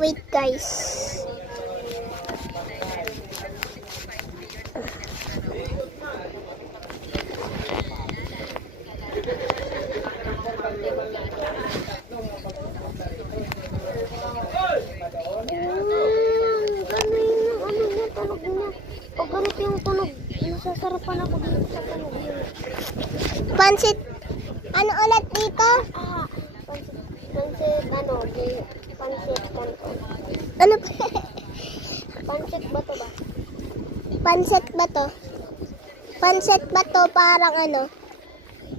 Wait guys. Pag ganito yung tunog, nasasarapan ako dito sa tunog yun. Pansit, ano ulit dito? Pansit, pansit kanton. Ano ba? Pansit ba to ba? Pansit ba to? Pansit ba to? Parang ano?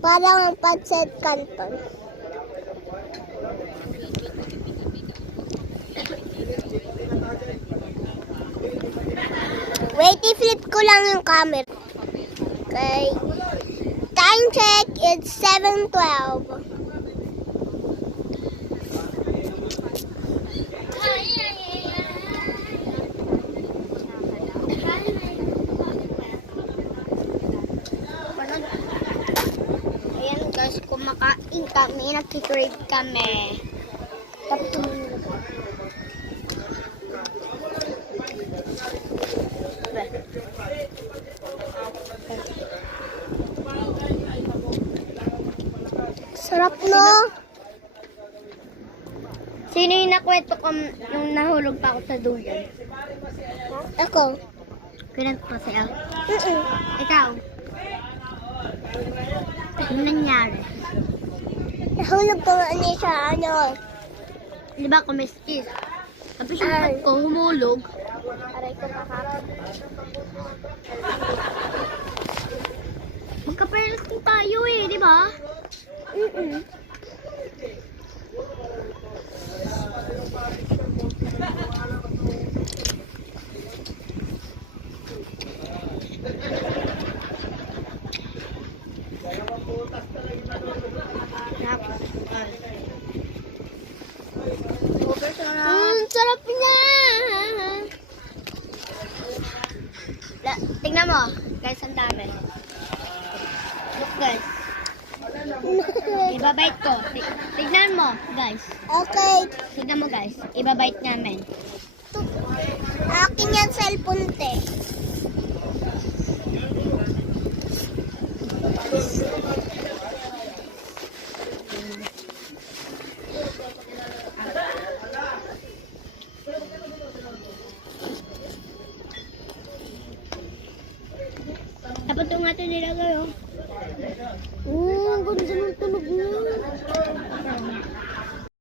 Parang pansit kanton. Wait, i-flip ko lang yung camera. Okay. Time check, it's 7:12. Ayan guys, kumakain kami, nagkikrave kami. Tapos sarap no? Sino yung nakwento ko nung nahulog pa ako sa duyan? Ako. Pinag pa sa'yo? Ikaw? Ano nangyari? Nahulog ko niya sa ano. Di ba kumiskis? Tapos yung pad ko humulog. Aray ko makakapit. Magkaparelak din tayo eh, di ba? Sarap niya. Tingnan mo, guys, ang dami. Look, guys. Ibabite ko. Tignan mo, guys. Okay. Tignan mo, guys. Ibabite namin. Akin yan cellphone te.